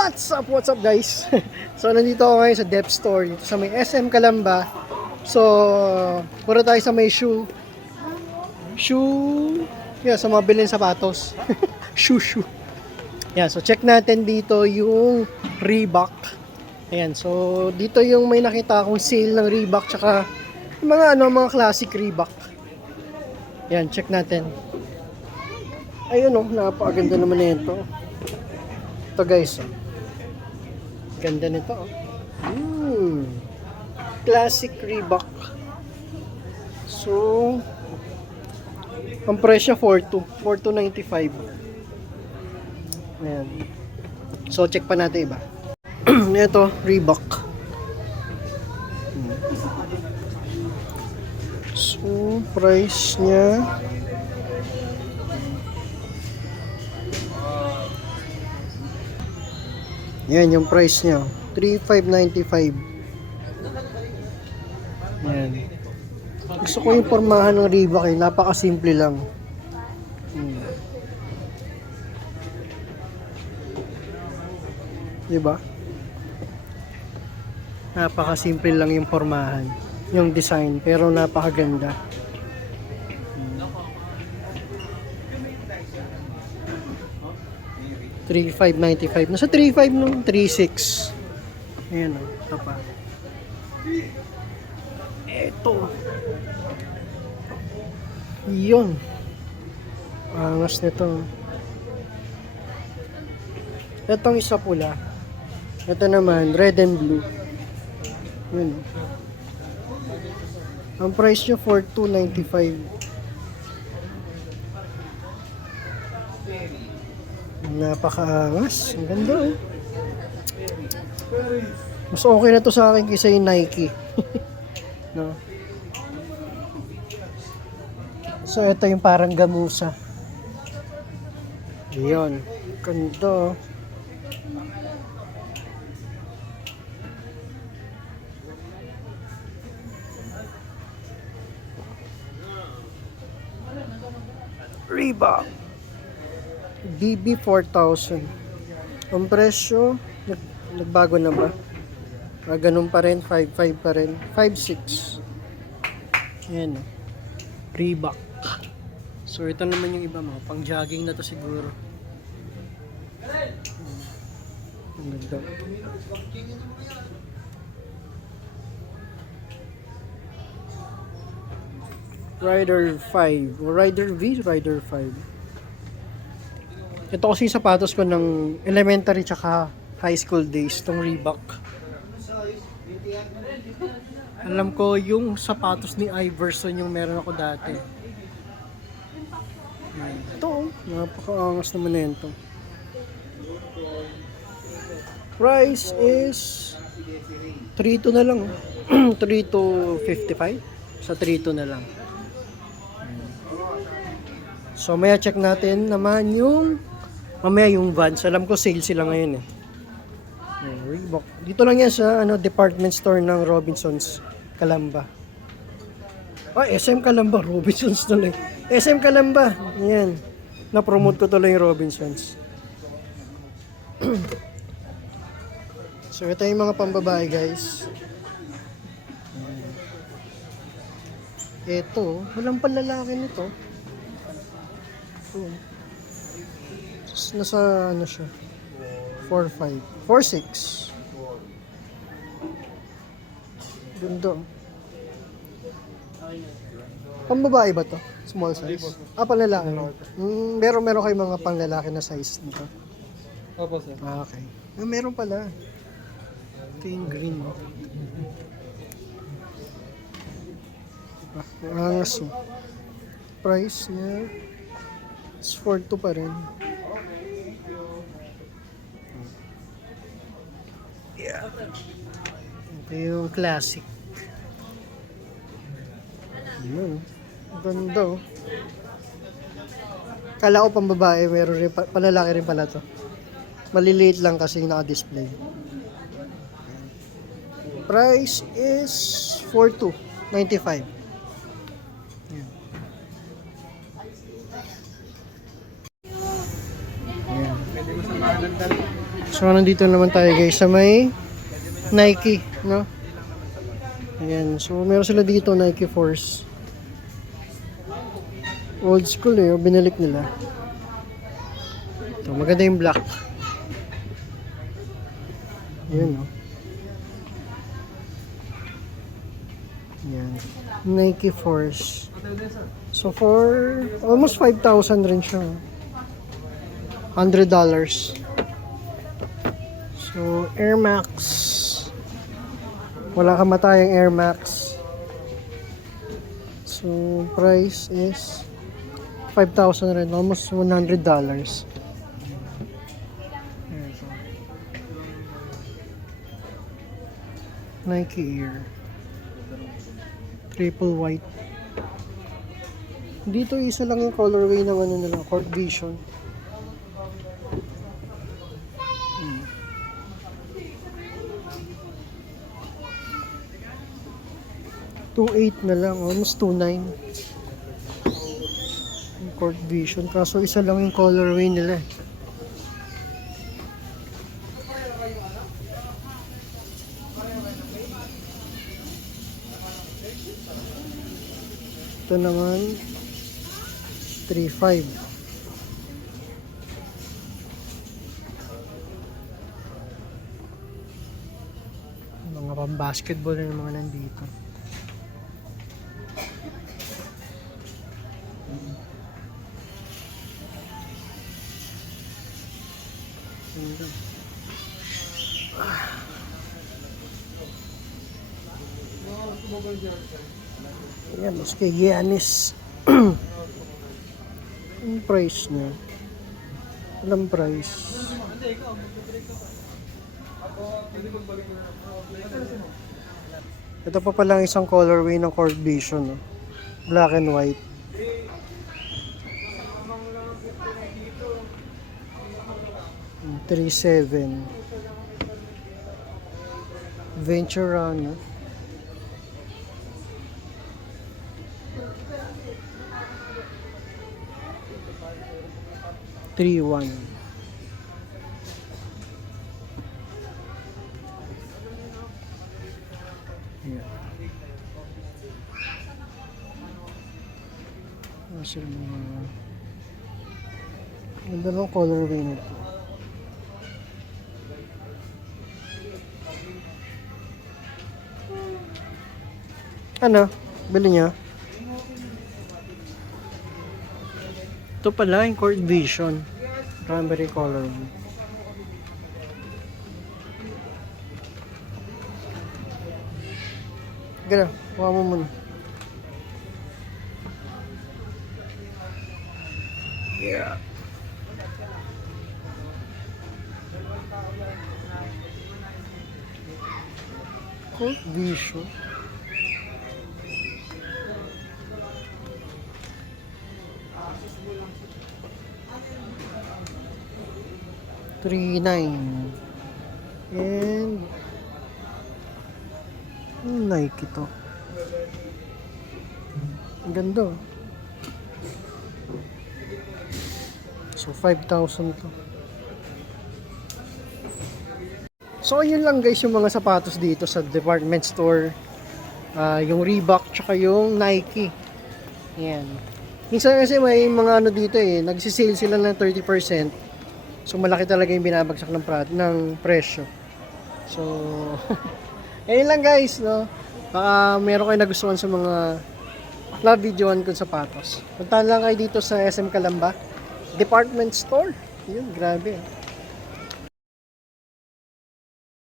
What's up guys? So nandito ako ngayon sa Dep Store dito sa may SM Calamba. So puro tayo sa may shoe. Yeah, sa mga bilhin sapatos. shoe. Yeah, so check natin dito yung Reebok. Ayan, so dito yung may nakita akong sale ng Reebok tsaka mga classic Reebok. Ayan, check natin. Ayun oh, napakaganda naman na ito. Ito guys, oh. Ganda nito, oh. Classic Reebok. So, ang presyo 4,295. Ayan. So, check pa natin iba. Ito, Reebok. So, price niya yan yung price niya, 3,595. Yan. Gusto ko yung pormahan ng Reebok eh, napakasimple lang. Diba? Napakasimple lang yung pormahan, yung design, pero napakaganda. 3,595. Nasa 3,500 nung 3,600. Ayan o, ito pa. Ito. Yun. Angas nito. Itong isa pula. Ito naman, red and blue. Yun. Ang price nyo, 4,295. Napakaangas. Ang ganda oh. Mas okay na to sa akin kaysa yung Nike. No? So ito yung parang gamusa. Yun. Ganda oh. Reebok BB 4,000. Ang presyo nagbago na ba? Ganun pa rin, 5,500 pa rin, 5,600. Ayan o, Reebok. So ito naman yung iba mo, pang jogging na to siguro. Ang ganda. Rider 5 o Rider V, Rider 5. Ito kasi yung sapatos ko ng elementary tsaka high school days, itong Reebok. Alam ko yung sapatos ni Iverson yung meron ako dati. Ito, napakaangas naman na ito. Price is 3,200 na lang. 3,255. Sa 3,200 na lang. So maya check natin naman yung mamaya yung Vans. Alam ko sale sila ngayon eh. Reebok. Dito lang yan sa department store ng Robinsons Calamba. SM Calamba, Robinsons tuloy. SM Calamba. Yan. Na-promote ko tuloy yung Robinsons. So ito yung mga pambabae guys. Ito, walang panlalaki nito. Nasa siya 4,500, 4,600. Ganda. Pambabae ba to? Small size? Panlalaki. Meron kayo mga panglalaki na size nito? Opo, sir. Okay. Meron pala. Ito yung green. Angas mo. Price niya is 4,200 pa rin. Yeah. Ito yung classic. Yun. Ganda oh. Kala ko pang babae, meron rin palalaki rin pala to. Maliliit lang kasi yung naka-display. Price is 4,295. So, nandito naman tayo guys sa may Nike, no? Ayan. So, meron sila dito, Nike Force. Old school eh. Binalik nila. Ito, maganda yung black. Ayan, no? Ayan. Nike Force. So, for almost 5,000 rin siya. $100. So, Air Max. Wala kamatayang Air Max. So, price is 5,000 rin. Almost $100. Nike Air. Triple white. Dito isa lang yung colorway ng ano nila, Court Vision. 2.8 na lang, almost 2.9. Yung Court Vision, kaso isa lang yung colorway nila. Ito naman 3.5. Mga pang-basketball na mga nandito. Ayan, mas kay Giannis. Ang price niya. Walang price. Ito pa palang isang colorway ng Court Vision. No? Black and white. $3.7. Venture Run. 3.1. Yeah. Kasi mga ganda ng colorway nito. Ano? Bili niya? Ito pala yung Court Vision. Cranberry color. Gana, kuha mo muna. Yeah. Court Vision. $3.9. And Nike to. Ang ganda. So 5,000 to. So ayun lang guys yung mga sapatos dito sa department store. Yung Reebok tsaka yung Nike. Ayan. Minsan kasi may mga ano dito eh, nagsisale sila ng 30%. So malaki talaga yung binabagsak ng presyo. So ayun lang guys, no. Baka meron kayo nagustuhan sa mga love videoan kong sapatos. Puntahan lang kayo dito sa SM Calamba Department Store. Yun, grabe.